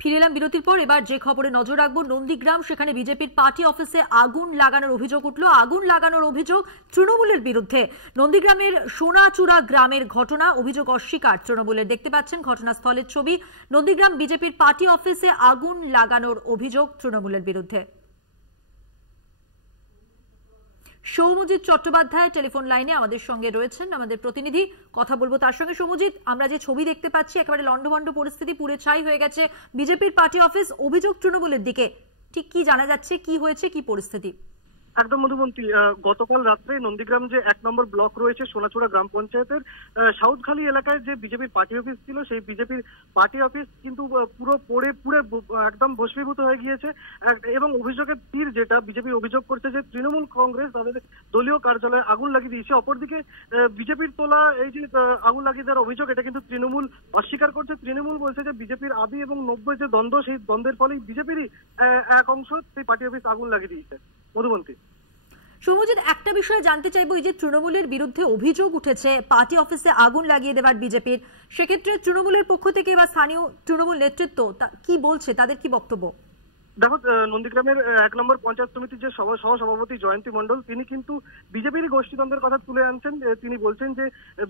ফিরে এলাম বিরতির পর। এবার যে খবরে নজর রাখবো, নন্দীগ্রাম, সেখানে বিজেপির পার্টি অফিসে আগুন লাগানোর অভিযোগ উঠল। আগুন লাগানোর অভিযোগ তৃণমূলের বিরুদ্ধে। নন্দীগ্রামের সোনাচূড়া গ্রামের ঘটনা, অভিযোগ অস্বীকার তৃণমূলের। দেখতে পাচ্ছেন ঘটনাস্থলের ছবি। নন্দীগ্রাম বিজেপির পার্টি অফিসে আগুন লাগানোর অভিযোগ তৃণমূলের বিরুদ্ধে। সৌমজিৎ চট্টোপাধ্যায় টেলিফোন লাইনে আমাদের সঙ্গে রয়েছেন, আমাদের প্রতিনিধি। কথা বলবো তার সঙ্গে। সৌমজিৎ, আমরা যে ছবি দেখতে পাচ্ছি, একেবারে লন্ডভন্ড পরিস্থিতি, পুড়ে ছাই হয়ে গেছে বিজেপির পার্টি অফিস, অভিযোগ তৃণমূলের দিকে। ঠিক কি জানা যাচ্ছে, কি হয়েছে, কি পরিস্থিতি? একদম মধুমন্তী, গতকাল রাত্রে নন্দীগ্রাম যে 1 নম্বর ব্লক রয়েছে সোনাচূড়া গ্রাম পঞ্চায়েতের সাউথখালী এলাকায় যে বিজেপির পার্টি অফিস ছিল, সেই বিজেপির পার্টি অফিস কিন্তু পুরো পুড়ে একদম ভস্মীভূত হয়ে গিয়েছে। এবং অভিযোগের তীর যেটা বিজেপি অভিযোগ করছে যে তৃণমূল কংগ্রেস তাদের দলীয় কার্যালয়ে আগুন লাগিয়ে দিয়েছে। অপরদিকে বিজেপির তোলা এই যে আগুন লাগিয়ে দেওয়ার অভিযোগ, এটা কিন্তু তৃণমূল অস্বীকার করছে। তৃণমূল বলছে যে বিজেপির 80 এবং 90 যে দ্বন্দ্ব, সেই দ্বন্দ্বের ফলেই বিজেপিরই এক অংশ সেই পার্টি অফিস আগুন লাগিয়ে দিয়েছে। মধুমন্তী, সৌমজিৎ, একটা বিষয় জানতে চাইবো, এই যে তৃণমূলের বিরুদ্ধে অভিযোগ উঠেছে পার্টি অফিসে আগুন লাগিয়ে দেওয়ার বিজেপির, সেক্ষেত্রে তৃণমূলের পক্ষ থেকে বা স্থানীয় তৃণমূল নেতৃত্ব কি বলছে, তাদের কি বক্তব্য? দেখো, নন্দীগ্রামের 1 নম্বর পঞ্চায়েত সমিতির যে সহ সভাপতি জয়ন্তী মণ্ডল, তিনি কিন্তু বিজেপির গোষ্ঠীদ্বন্দ্বের কথা তুলে আনছেন। তিনি বলছেন যে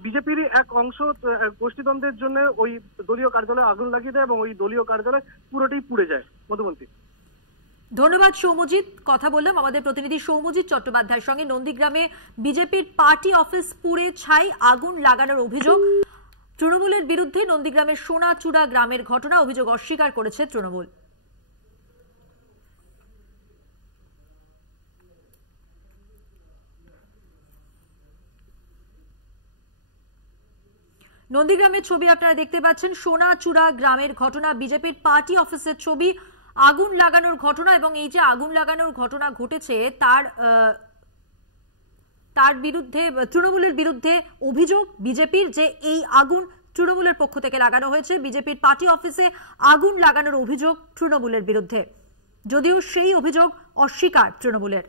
বিজেপির এক অংশ গোষ্ঠীদ্বন্দ্বের জন্য ওই দলীয় কার্যালয়ে আগুন লাগিয়ে দেয় এবং ওই দলীয় কার্যালয় পুরোটাই পুড়ে যায়। মধুমন্তী, ধন্যবাদ সৌমজিৎ। কথা বললাম আমাদের প্রতিনিধি সৌমজিৎ চট্টোপাধ্যায়ের সঙ্গে। নন্দীগ্রামে বিজেপির পার্টি অফিস পুড়ে ছাই, আগুন লাগানোর অভিযোগ তৃণমূলের বিরুদ্ধে। নন্দীগ্রামের সোনাচূড়া গ্রামের ঘটনা, অভিযোগ অস্বীকার করেছে তৃণমূল। নন্দীগ্রামের ছবি আপনারা দেখতে পাচ্ছেন, সোনাচূড়া গ্রামের ঘটনা, বিজেপির পার্টি অফিসের ছবি, আগুন লাগানোর ঘটনা। এবং এই যে আগুন লাগানোর ঘটনা ঘটেছে, তার বিরুদ্ধে তৃণমূলের বিরুদ্ধে অভিযোগ বিজেপির, যে এই আগুন তৃণমূলের পক্ষ থেকে লাগানো হয়েছে। বিজেপির পার্টি অফিসে আগুন লাগানোর অভিযোগ তৃণমূলের বিরুদ্ধে, যদিও সেই অভিযোগ অস্বীকার তৃণমূলের।